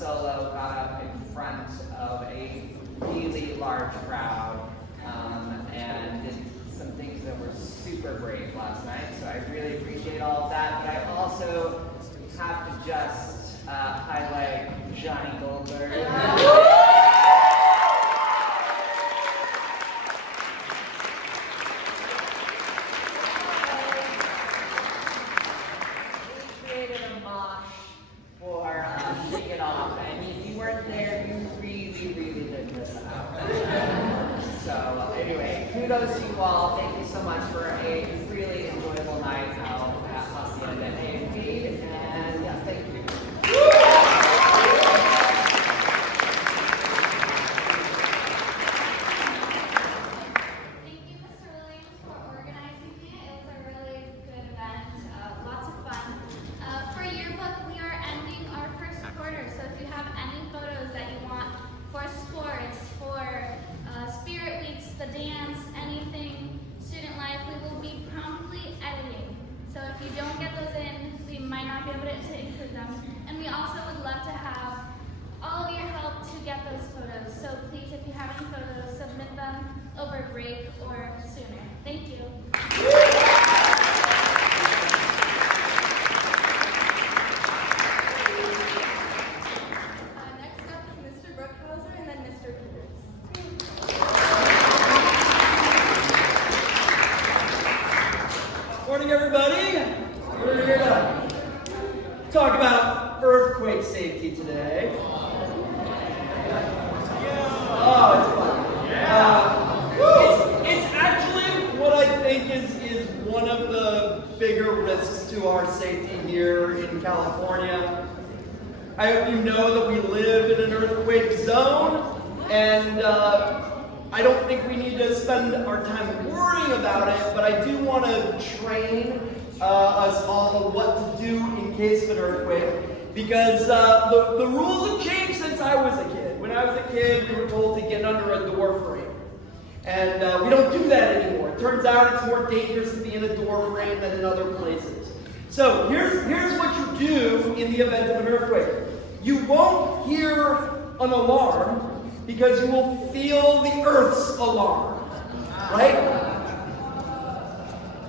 solo got up in front of a really large crowd and did some things that were super brave last night. So I really appreciate all of that. But I also have to just highlight Johnny Goldberg. Kudos to you all. Thank you so much for a really enjoyable night out at Hacienda Hay Feed. And yeah, thank you. Thank you, Mr. Williams, for organizing it. It was a really good event. Lots of fun. For yearbook, we are ending our first quarter. So if you have any photos that you want for sports, for spirit weeks, the dance, anything student life, we will be promptly editing. So if you don't get those in, we might not be able to include them. And we also would love to have all of your help to get those photos. So please, if you have any photos, submit them over break or sooner. Thank you. Next up is Mr. Brookhouser and then Mr. Peters. Morning, everybody. We're here to talk about earthquake safety today. Oh, it's fun. It's actually what I think is one of the bigger risks to our safety here in California. I hope you know that we live in an earthquake zone, and I don't think we need to spend our time worrying about it, but I do want to train us all what to do in case of an earthquake, because the rules have changed since I was a kid. When I was a kid, we were told to get under a door frame, and we don't do that anymore. It turns out it's more dangerous to be in a door frame than in other places. So here's what you do in the event of an earthquake. You won't hear an alarm, because you will feel the Earth's alarm, right?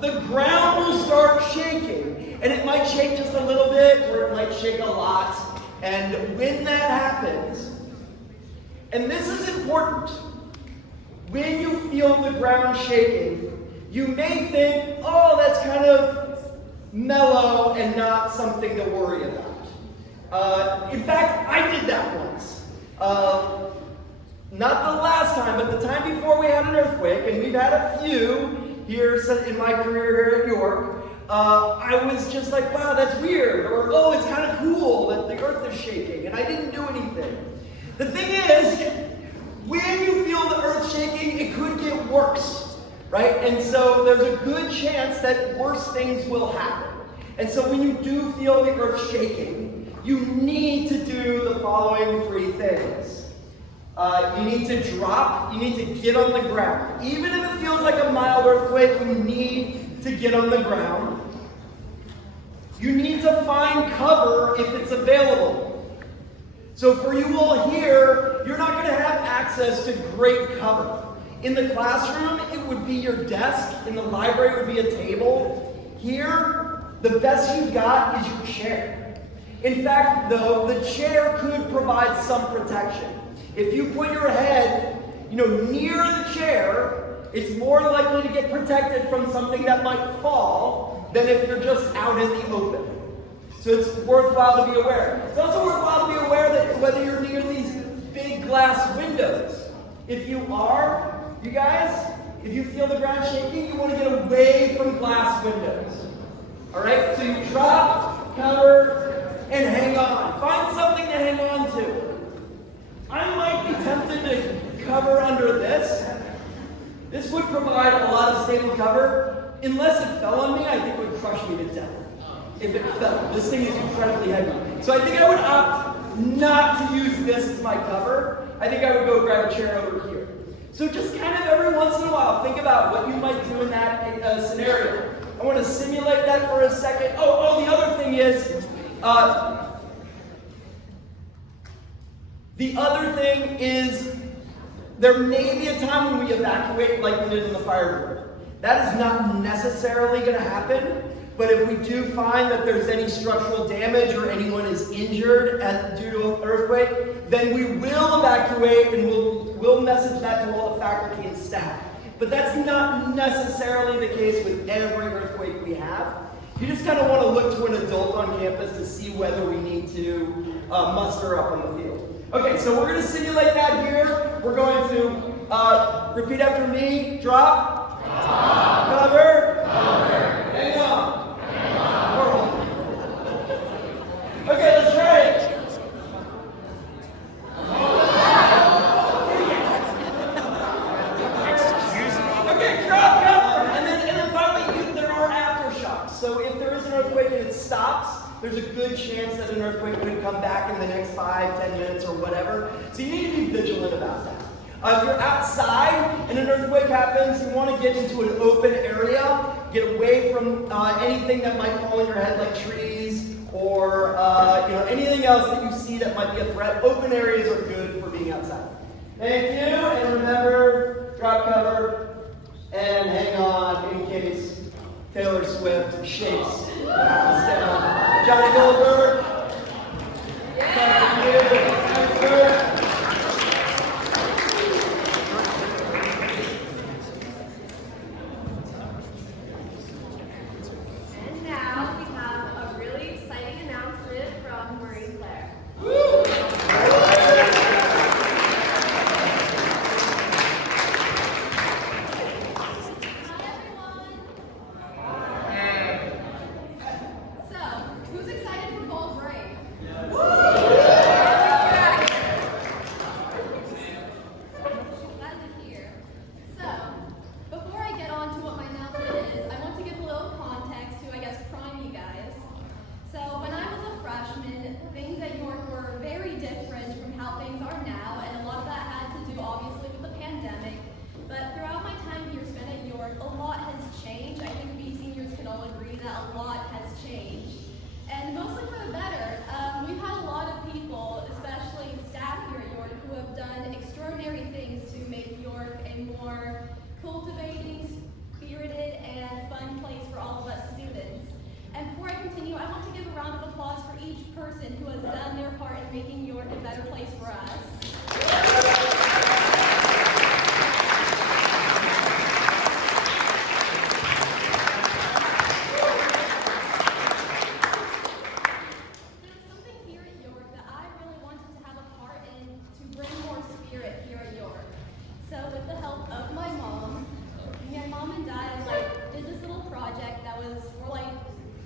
The ground will start shaking, and it might shake just a little bit, or it might shake a lot. And when that happens, and this is important, when you feel the ground shaking, you may think, oh, that's kind of mellow and not something to worry about. In fact, I did that once. Not the last time, but the time before we had an earthquake, and we've had a few here in my career here at York. I was just like, wow, that's weird, or oh, it's kind of cool that the earth is shaking, and I didn't do anything. The thing is, when you feel the earth shaking, it could get worse, right? And so there's a good chance that worse things will happen. And so when you do feel the earth shaking, you need to do the following 3 things. You need to drop, you need to get on the ground. Even if it feels like a mild earthquake, you need to get on the ground. You need to find cover if it's available. So for you all here, you're not going to have access to great cover. In the classroom, it would be your desk. In the library, it would be a table. Here, the best you've got is your chair. In fact, though, the chair could provide some protection. If you put your head, near the chair, it's more likely to get protected from something that might fall than if you're just out in the open. So it's worthwhile to be aware. It's also worthwhile to be aware that whether you're near these big glass windows, if you are, you guys, if you feel the ground shaking, you want to get away from glass windows. All right? So you drop, cover, and hang on. Find something to hang on to. I might be tempted to cover under this. This would provide a lot of stable cover. Unless it fell on me, I think it would crush me to death. If it fell. This thing is incredibly heavy. So I think I would opt not to use this as my cover. I think I would go grab a chair over here. So just kind of every once in a while, think about what you might do in that scenario. I want to simulate that for a second. Oh, the other thing is, The other thing is, there may be a time when we evacuate like we did in the fire drill. That is not necessarily going to happen, but if we do find that there's any structural damage or anyone is injured due to an earthquake, then we will evacuate and we'll message that to all the faculty and staff. But that's not necessarily the case with every earthquake we have. You just kind of want to look to an adult on campus to see whether we need to muster up on the field. Okay, so we're going to simulate that here. We're going to repeat after me. Drop. Cover. Hang on. Or hold. Okay, let's try it. Okay, drop, cover, and then finally there are aftershocks. So if there is an earthquake and it stops, there's a good chance that an earthquake could come back in the next 5-10 minutes or whatever. So you need to be vigilant about that. If you're outside and an earthquake happens, you want to get into an open area, get away from anything that might fall on your head like trees or anything else that you see that might be a threat. Open areas are good for being outside. Thank you, and remember, drop cover and hang on in case Taylor Swift shakes the house down. Johnny Goldberg. Thank you. And now we have a really exciting announcement from Marie Claire. So, who's excited for fall break? Glad to hear. So, before I get on to what my announcement is, I want to give a little context to, prime you guys. So, when I was a freshman, things at York were very different from how things are now, and a lot of that had to do, obviously, with the pandemic. But throughout my time here spent at York, a lot has changed. I think we seniors can all agree that a lot has changed. And mostly for the better. We've had a lot of people, especially staff here at York, who have done extraordinary things to make York a more cultivating, spirited, and fun place for all of us students. And before I continue, I want to give a round of applause for each person who has done their part in making York a better place for us. There's something here at York that I really wanted to have a part in to bring more spirit here at York. So with the help of my mom and dad did this little project that was for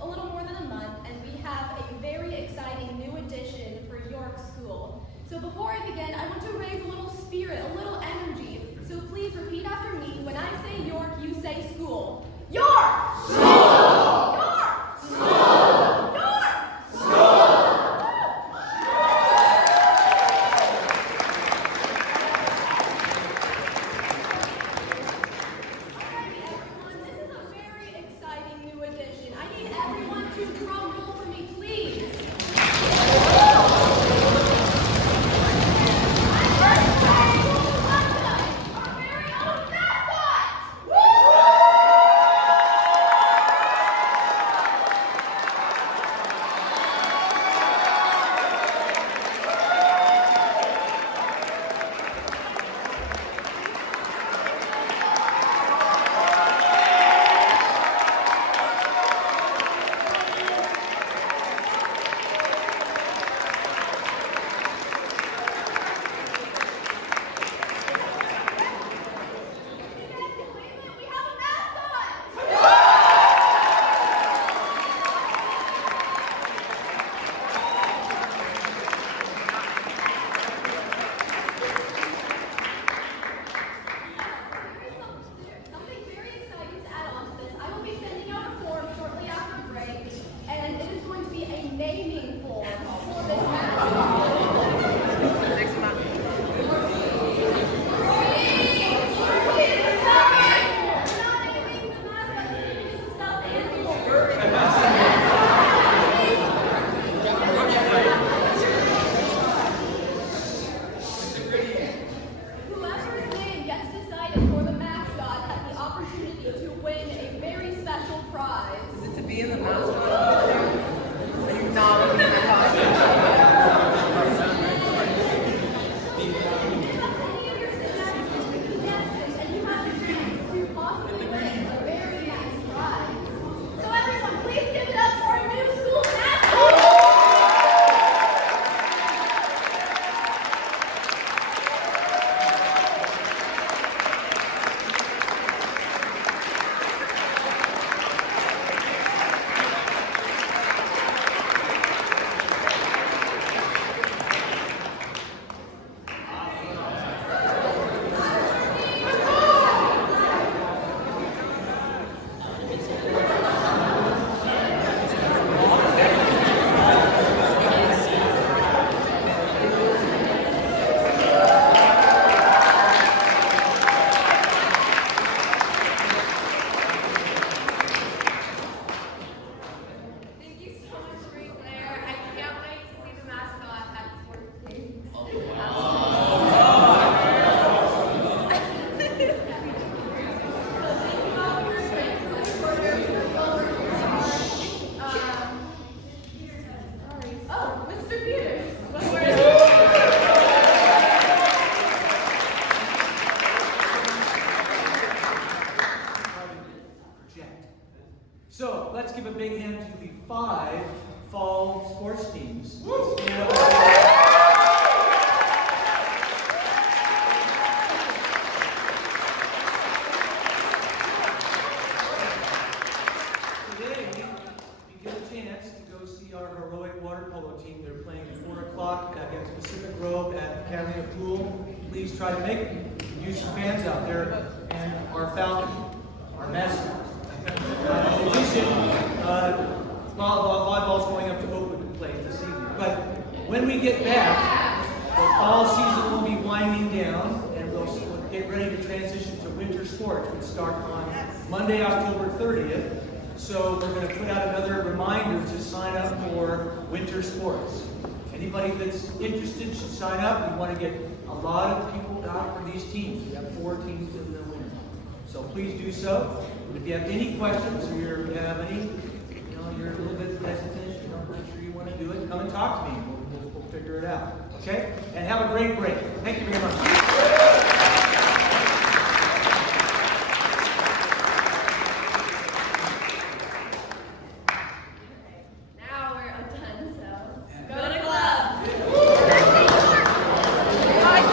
a little more than a month, and we have a very exciting new addition for York School. So before I begin, I want to raise a little spirit, a little energy. So please repeat after me. When I say York, you say school. York! School! York! School! York! School! Alrighty, everyone, this is a very exciting new addition. I need everyone to drum roll for me, please. Our very own mascot! be in the mascot? Are you not looking at my costume? And you have the chance to possibly win a very nice prize. So everyone, please give it up for our new school mascot! Thank you so much, Marie Claire. I can't wait to see the mascot at sports games. Oh, Mr. Peters. Project. So let's give a big hand to the 5 fall sports teams. Stand up. Today, you get a chance to go see our heroic water polo team. They're playing at 4 o'clock against Pacific Grove at Catalina Pool. Please try to make it. Use some fans out there. And our Falcon, our mascot. In addition, volleyball's going up to Oakwood Play this evening. But when we get back, the fall season will be winding down, and we'll get ready to transition to winter sports, which start on Monday, October 30th. So we're going to put out another reminder to sign up for winter sports. Anybody that's interested should sign up. We want to get a lot of people out for these teams. We have 4 teams in the winter. So please do so. If you have any questions or you have any, you're a little bit hesitant, I'm not sure you want to do it, come and talk to me. We'll figure it out. Okay? And have a great break. Thank you very much.